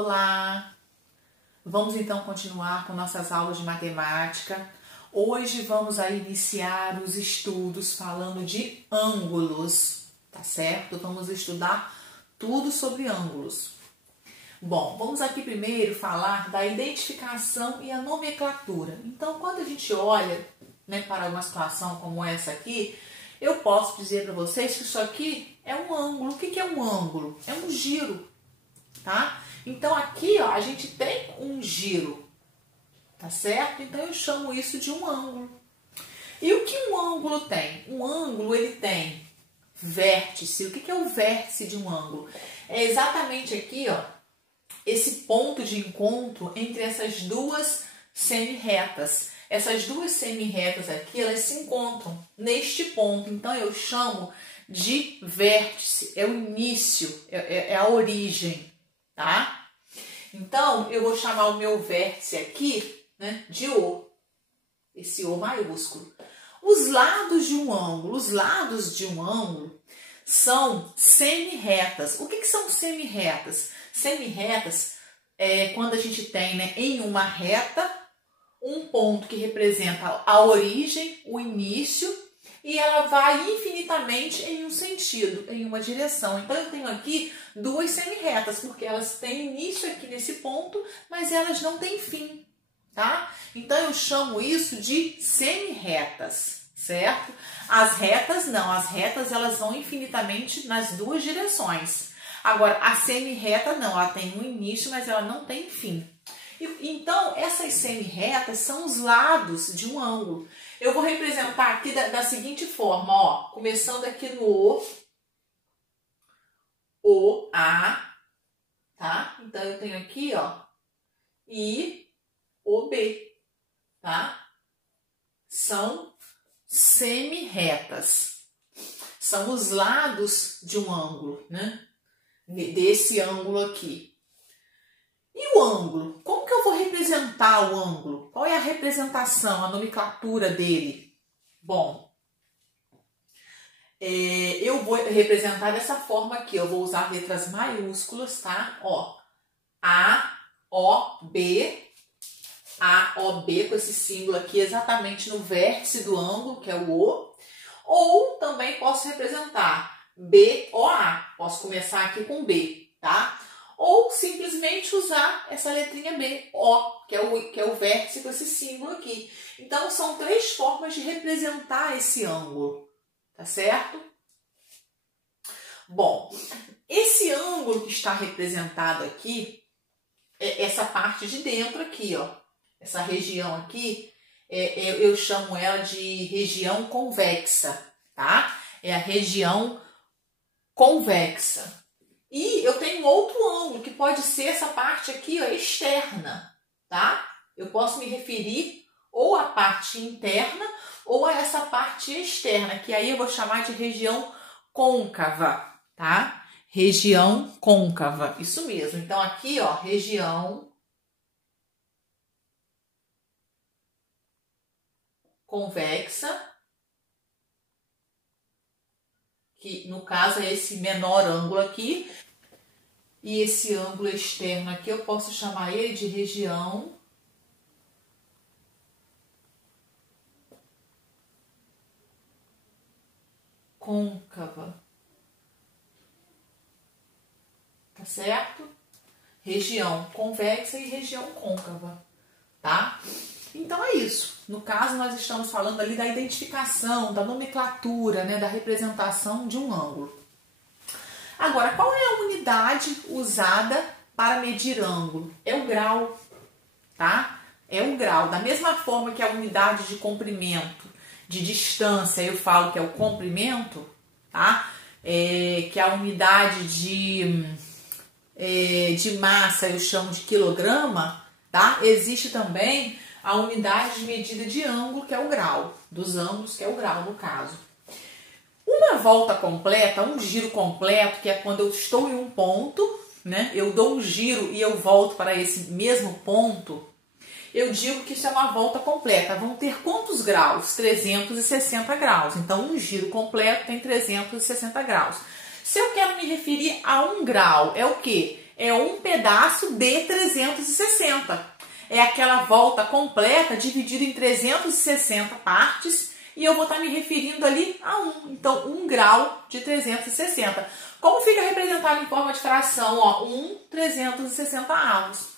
Olá! Vamos então continuar com nossas aulas de matemática. Hoje vamos aí iniciar os estudos falando de ângulos, tá certo? Vamos estudar tudo sobre ângulos. Bom, vamos aqui primeiro falar da identificação e a nomenclatura. Então, quando a gente olha, para uma situação como essa aqui, eu posso dizer para vocês que isso aqui é um ângulo. O que é um ângulo? É um giro, tá? Então aqui, ó, a gente tem um giro, tá certo? Então eu chamo isso de um ângulo. E o que um ângulo tem? Um ângulo, ele tem vértice. O que é o vértice de um ângulo? É exatamente aqui, ó, esse ponto de encontro entre essas duas semi-retas. Essas duas semi-retas aqui, elas se encontram neste ponto. Então eu chamo de vértice, é o início, é a origem, tá? Então, eu vou chamar o meu vértice aqui, de O, esse O maiúsculo. Os lados de um ângulo, são semi-retas. O que são semi-retas? Semi-retas é quando a gente tem, em uma reta, um ponto que representa a origem, o início, e ela vai infinitamente em um sentido, em uma direção. Então, eu tenho aqui duas semi-retas, porque elas têm início aqui nesse ponto, mas elas não têm fim, tá? Então, eu chamo isso de semi-retas, certo? As retas não, as retas elas vão infinitamente nas duas direções. Agora, a semi-reta não, ela tem um início, mas ela não tem fim. Então, essas semi-retas são os lados de um ângulo. Eu vou representar aqui da seguinte forma, ó, começando aqui no O, A, tá? Então, eu tenho aqui, ó, I, O, B, tá? São semi-retas. São os lados de um ângulo, Desse ângulo aqui. E o ângulo? Como que eu vou representar o ângulo? Qual é a representação, a nomenclatura dele? Bom, eu vou representar dessa forma aqui. Eu vou usar letras maiúsculas, tá? Ó, A, O, B, com esse símbolo aqui exatamente no vértice do ângulo, que é o O. Ou também posso representar B, O, A. Posso começar aqui com B, tá? Ou simplesmente usar essa letrinha B, O, que é o vértice com esse símbolo aqui. Então, são três formas de representar esse ângulo, tá certo? Bom, esse ângulo que está representado aqui, é essa parte de dentro aqui, ó. Essa região aqui, eu chamo ela de região convexa, tá? É a região convexa. E eu tenho outro ângulo, que pode ser essa parte aqui, ó, externa, tá? Eu posso me referir ou à parte interna ou a essa parte externa, que aí eu vou chamar de região côncava, tá? Região côncava, isso mesmo. Então, aqui, ó, região convexa, que no caso é esse menor ângulo aqui, e esse ângulo externo aqui eu posso chamar ele de região côncava, tá certo? Região convexa e região côncava, tá? Então é isso. No caso, nós estamos falando ali da identificação, da nomenclatura, da representação de um ângulo. Agora, qual é a unidade usada para medir ângulo? É o grau, tá? É o grau. Da mesma forma que a unidade de comprimento, de distância, eu falo que é o comprimento, tá? Que a unidade de massa eu chamo de quilograma, tá? Existe também a unidade de medida de ângulo, que é o grau, dos ângulos, que é o grau no caso. Uma volta completa, um giro completo, que é quando eu estou em um ponto, eu dou um giro e eu volto para esse mesmo ponto, eu digo que isso é uma volta completa. Vão ter quantos graus? 360 graus. Então, um giro completo tem 360 graus. Se eu quero me referir a 1 grau, é o quê? É um pedaço de 360. É aquela volta completa dividida em 360 partes e eu vou estar me referindo ali a 1. Então, 1 grau de 360. Como fica representado em forma de fração? Ó, 1/360 avos.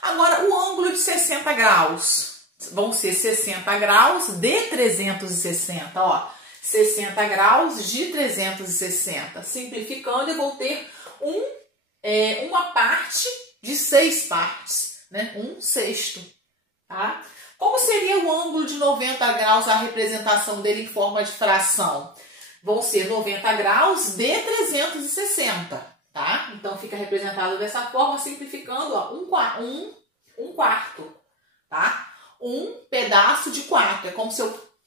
Agora, o ângulo de 60 graus. Vão ser 60 graus de 360, ó. 60 graus de 360. Simplificando, eu vou ter uma parte de 6 partes, né? 1/6, tá? Como seria o ângulo de 90 graus, a representação dele em forma de fração? Vão ser 90 graus de 360, tá? Então, fica representado dessa forma, simplificando, ó, um quarto, tá? Um pedaço de quarto. É como se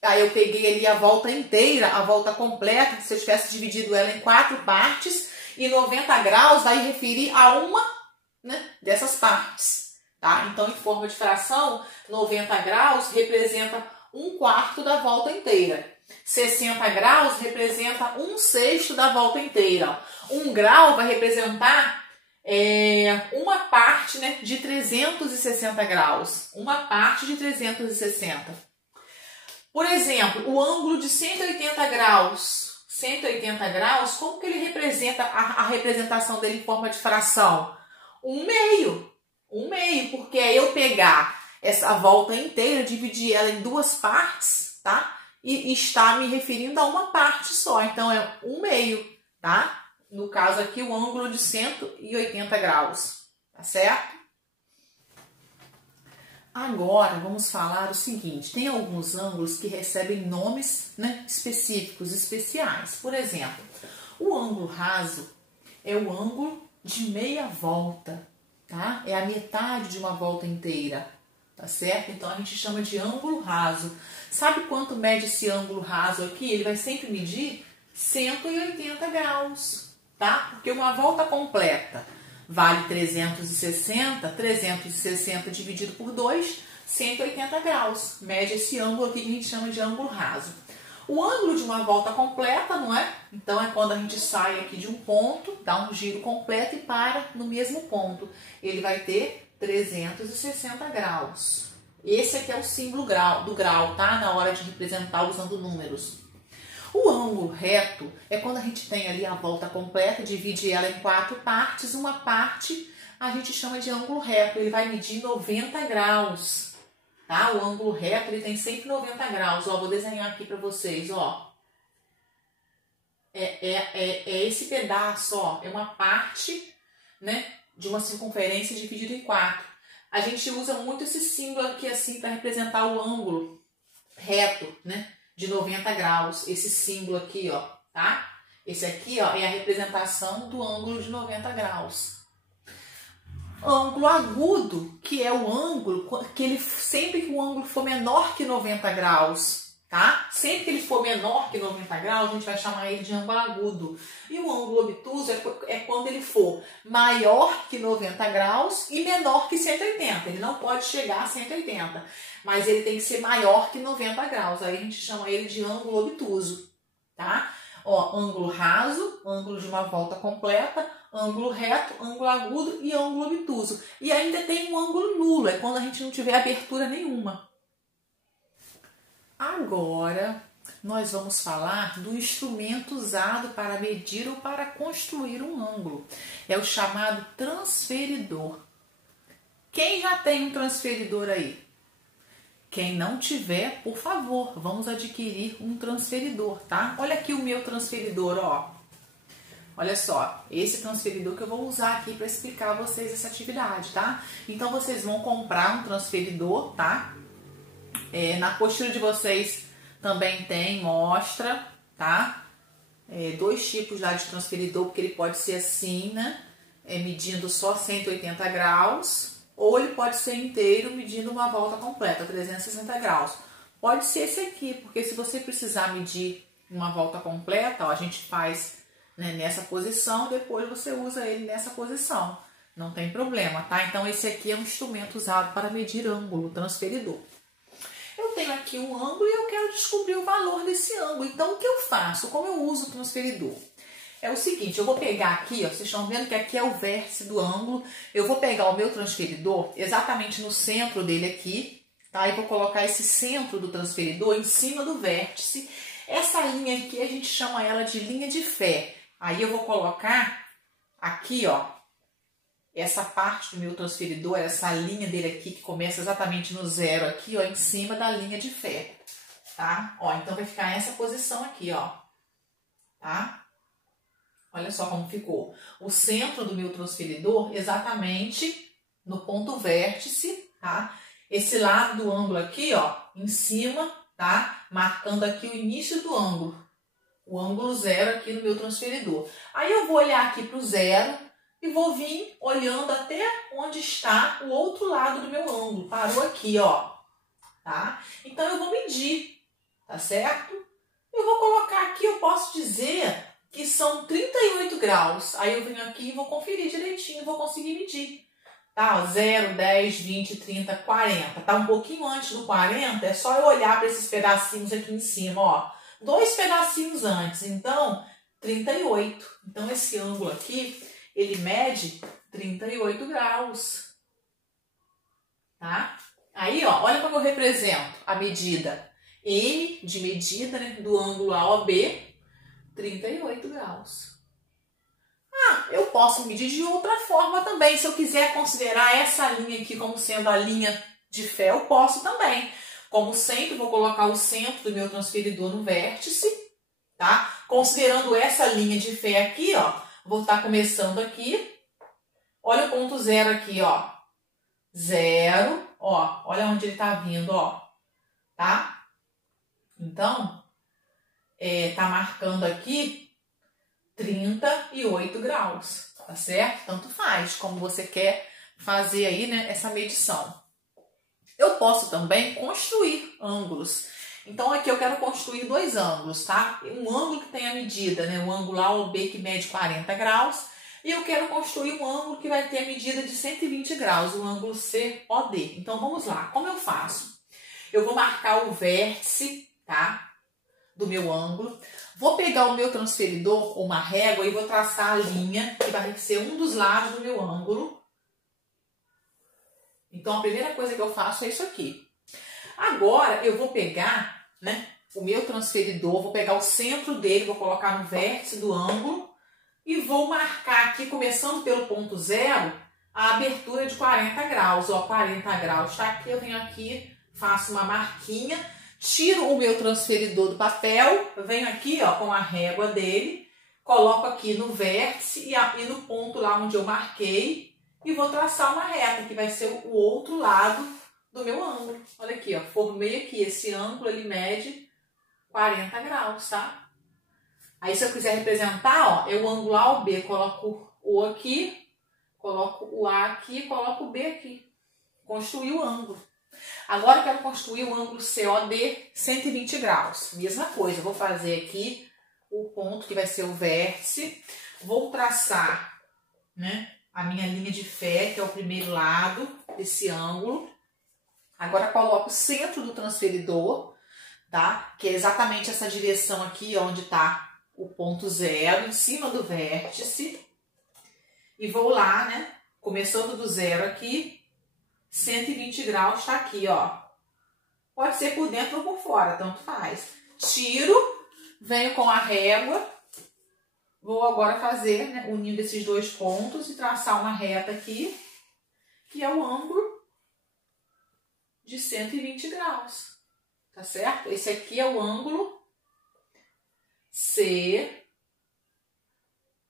aí eu peguei ali a volta inteira, a volta completa, se eu tivesse dividido ela em 4 partes, e 90 graus vai referir a uma, né, dessas partes, tá? Então, em forma de fração, 90 graus representa 1/4 da volta inteira. 60 graus representa 1/6 da volta inteira. 1 grau vai representar uma parte, né, de 360 graus. Uma parte de 360. Por exemplo, o ângulo de 180 graus. 180 graus, como que ele representa a representação dele em forma de fração? 1/2. 1/2, porque é eu pegar essa volta inteira, dividir ela em 2 partes, tá? E está me referindo a uma parte só. Então, é 1/2, tá? No caso aqui, o ângulo de 180 graus, tá certo? Agora, vamos falar o seguinte. Tem alguns ângulos que recebem nomes, né, específicos, especiais. Por exemplo, o ângulo raso é o ângulo de meia volta, tá? É a metade de uma volta inteira, tá certo? Então, a gente chama de ângulo raso. Sabe quanto mede esse ângulo raso aqui? Ele vai sempre medir 180 graus, tá? Porque uma volta completa vale 360, 360 dividido por 2, 180 graus. Mede esse ângulo aqui que a gente chama de ângulo raso. O ângulo de uma volta completa, não é? Então, é quando a gente sai aqui de um ponto, dá um giro completo e para no mesmo ponto. Ele vai ter 360 graus. Esse aqui é o símbolo do grau, tá? Na hora de representar usando números. O ângulo reto é quando a gente tem ali a volta completa, divide ela em 4 partes. Uma parte a gente chama de ângulo reto. Ele vai medir 90 graus, tá? O ângulo reto, ele tem sempre 90 graus. Ó, vou desenhar aqui para vocês, ó. É esse pedaço, ó. É uma parte, né, de uma circunferência dividida em 4. A gente usa muito esse símbolo aqui assim para representar o ângulo reto, né, de 90 graus. Esse símbolo aqui, ó, tá? Esse aqui, ó, é a representação do ângulo de 90 graus. Ângulo agudo, que é o ângulo que ele sempre que o ângulo for menor que 90 graus, tá? Sempre que ele for menor que 90 graus, a gente vai chamar ele de ângulo agudo. E o ângulo obtuso é quando ele for maior que 90 graus e menor que 180. Ele não pode chegar a 180, mas ele tem que ser maior que 90 graus. Aí a gente chama ele de ângulo obtuso, tá? Ó, ângulo raso, ângulo de uma volta completa, ângulo reto, ângulo agudo e ângulo obtuso. E ainda tem um ângulo nulo, é quando a gente não tiver abertura nenhuma. Agora, nós vamos falar do instrumento usado para medir ou para construir um ângulo. É o chamado transferidor. Quem já tem um transferidor aí? Quem não tiver, por favor, vamos adquirir um transferidor, tá? Olha aqui o meu transferidor, ó. Olha só, esse transferidor que eu vou usar aqui para explicar a vocês essa atividade, tá? Então, vocês vão comprar um transferidor, tá? Na apostila de vocês também tem, mostra, tá? 2 tipos lá de transferidor, porque ele pode ser assim, né? Medindo só 180 graus, ou ele pode ser inteiro, medindo uma volta completa, 360 graus. Pode ser esse aqui, porque se você precisar medir uma volta completa, ó, a gente faz, né, nessa posição, depois você usa ele nessa posição. Não tem problema, tá? Então, esse aqui é um instrumento usado para medir ângulo, transferidor. Eu tenho aqui um ângulo e eu quero descobrir o valor desse ângulo. Então, o que eu faço? Como eu uso o transferidor? é o seguinte, eu vou pegar aqui, ó, vocês estão vendo que aqui é o vértice do ângulo, eu vou pegar o meu transferidor exatamente no centro dele aqui, tá? E vou colocar esse centro do transferidor em cima do vértice. Essa linha aqui a gente chama ela de linha de fé. Aí eu vou colocar aqui, ó, essa parte do meu transferidor, essa linha dele aqui que começa exatamente no 0 aqui, ó, em cima da linha de fé, tá? Ó, então vai ficar essa posição aqui, ó, tá? Olha só como ficou. O centro do meu transferidor exatamente no ponto vértice, tá? Esse lado do ângulo aqui, ó, em cima, tá? Marcando aqui o início do ângulo. O ângulo 0 aqui no meu transferidor. Aí eu vou olhar aqui para o 0 e vou vir olhando até onde está o outro lado do meu ângulo. Parou aqui, ó, tá? Então eu vou medir, tá certo? Eu vou colocar aqui, eu posso dizer que são 38 graus. Aí eu venho aqui e vou conferir direitinho, vou conseguir medir. Tá, 0, 10, 20, 30, 40. Tá um pouquinho antes do 40, é só eu olhar para esses pedacinhos aqui em cima, ó. 2 pedacinhos antes, então 38. Então esse ângulo aqui, ele mede 38 graus. Tá? Aí, ó, olha como eu represento a medida. M de medida, né, do ângulo AOB, 38 graus. Ah, eu posso medir de outra forma também. Se eu quiser considerar essa linha aqui como sendo a linha de fé, eu posso também. Como sempre, vou colocar o centro do meu transferidor no vértice, tá? Considerando essa linha de fé aqui, ó, vou estar começando aqui. Olha o ponto 0 aqui, ó. 0, ó, olha onde ele tá vindo, ó, tá? Então, tá marcando aqui 38 graus, tá certo? Tanto faz, como você quer fazer aí, né, essa medição. Eu posso também construir ângulos. Então, aqui eu quero construir 2 ângulos, tá? Um ângulo que tem a medida, né, o ângulo AOB que mede 40 graus, e eu quero construir um ângulo que vai ter a medida de 120 graus, o ângulo COD. Então, vamos lá. Como eu faço? Eu vou marcar o vértice, tá, do meu ângulo. Vou pegar o meu transferidor, uma régua, e vou traçar a linha que vai ser um dos lados do meu ângulo. Então, a primeira coisa que eu faço é isso aqui. Agora, eu vou pegar, né, o meu transferidor, vou pegar o centro dele, vou colocar no vértice do ângulo e vou marcar aqui, começando pelo ponto 0, a abertura de 40 graus. Ó, 40 graus está aqui, eu venho aqui, faço uma marquinha, tiro o meu transferidor do papel, venho aqui, ó, com a régua dele, coloco aqui no vértice e no ponto lá onde eu marquei e vou traçar uma reta, que vai ser o outro lado do meu ângulo. Olha aqui, ó, formei aqui, esse ângulo ele mede 40 graus, tá? Aí se eu quiser representar, ó, eu ângulo A ou B, coloco o O aqui, coloco o A aqui, coloco o B aqui. Construir o ângulo. Agora eu quero construir o ângulo COD 120 graus. Mesma coisa, eu vou fazer aqui o ponto que vai ser o vértice. Vou traçar, né, a minha linha de fé, que é o primeiro lado desse ângulo. Agora coloco o centro do transferidor, tá? Que é exatamente essa direção aqui, onde está o ponto 0, em cima do vértice. E vou lá, né, começando do 0 aqui, 120 graus está aqui, ó. Pode ser por dentro ou por fora, tanto faz. Tiro, venho com a régua, vou agora fazer, né, unindo esses 2 pontos e traçar uma reta aqui, que é o ângulo de 120 graus, tá certo? Esse aqui é o ângulo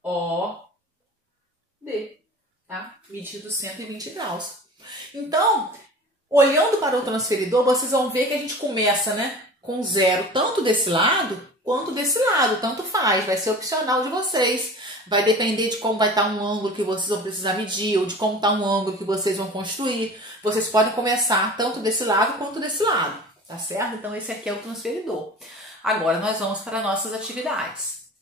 COD, tá? Medido 120 graus. Então, olhando para o transferidor, vocês vão ver que a gente começa, né, com 0 tanto desse lado quanto desse lado, tanto faz, vai ser opcional de vocês. Vai depender de como vai estar um ângulo que vocês vão precisar medir, ou de como está um ângulo que vocês vão construir. Vocês podem começar tanto desse lado quanto desse lado, tá certo? Então, esse aqui é o transferidor. Agora, nós vamos para nossas atividades.